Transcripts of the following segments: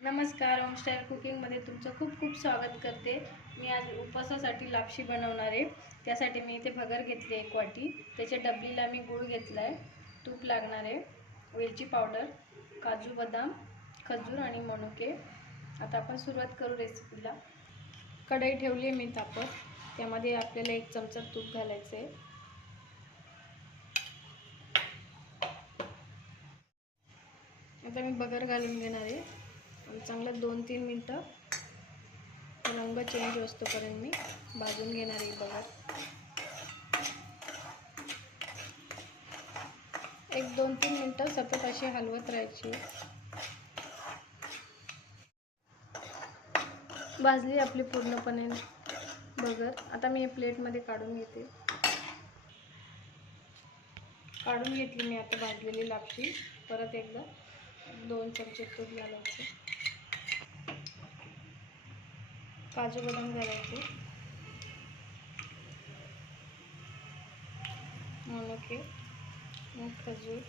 नमस्कार होमस्टाईल कुकिंगमध्ये तुमचं खूप खूप स्वागत करते. मी आज उपवासासाठी लापशी बनवणार आहे. त्यासाठी मी इथे भगर घेतली एक वाटी. त्याच्या डबलीला मी गूळ घेतला आहे तूप लागणार आहे. वेलची पावडर काजू बदाम खजूर आणि मनुके. आता आपण सुरुवात करू रेसिपीला. कढई ठेवली आहे मी तापत. त्यामध्ये आपल्याला एक चमचा तूप घालायचं आहे. आता मी बगर घालून घेणार आहे. चांगलं दोन तीन मिनटं. रंग चेंज असतोपर्यंत मी भाजून घेणार आहे बगर एक दोन तीन मिनटं सतत अशी हलवत राहायची. भाजली आपली पूर्णपणे. बगर आता मी हे प्लेटमध्ये काढून घेते. काढून घेतली मी आता भाजलेली लापशी. परत एकदा दोन चमचे तूप घालायचे. काजू बदाम घालायचे मनुके मग खजूर.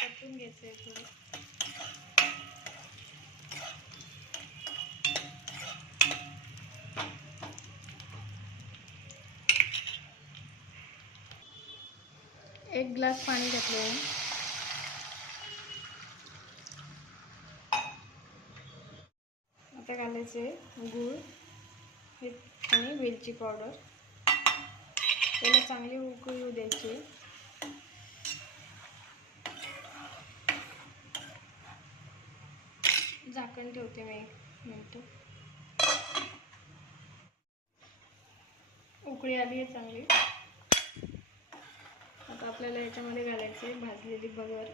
परतून आहे थोडं. एक ग्लास पाणी घातलं आता घालायचे गूळ हे आणि वेलची पावडर त्याला चांगली उकळी येऊ द्यायची झाकण ठेवते मी एक मिनटं उकळी आली आहे चांगली आता आपल्याला याच्यामध्ये घालायचे भाजलेली बगर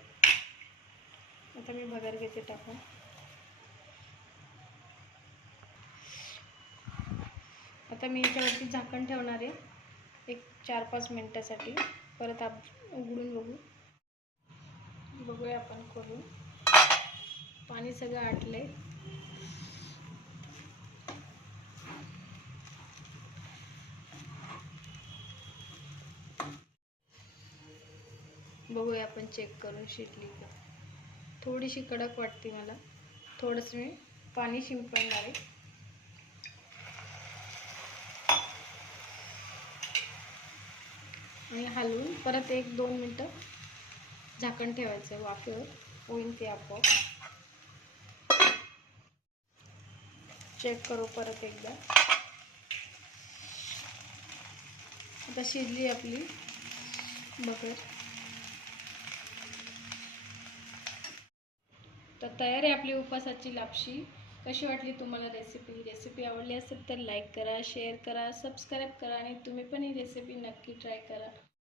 आता मी बगर घेते टाकून आता मी याच्यावरती झाकण ठेवणार आहे. एक चार पाच मिनटासाठी. परत आप उघडून बघू. बघूया आपण करून. पाणी सगळं आटलं आहे बघूया आपण चेक करून शिजली का. थोडीशी कडक वाटते मला. थोडंसं मी पाणी शिंपडणार आहे. आणि हलवून परत एक दोन मिनटं झाकण ठेवायचं वाफेवर. होईल ते आपोआप. चेक करू परत एकदा. आता शिजली आपली बगर तर तयार आहे आपली उपवासाची लापशी. कशी वाटली तुम्हाला रेसिपी रेसिपी आवडली असेल तर लाईक करा शेअर करा सबस्क्राईब करा आणि तुम्ही पण ही रेसिपी नक्की ट्राय करा.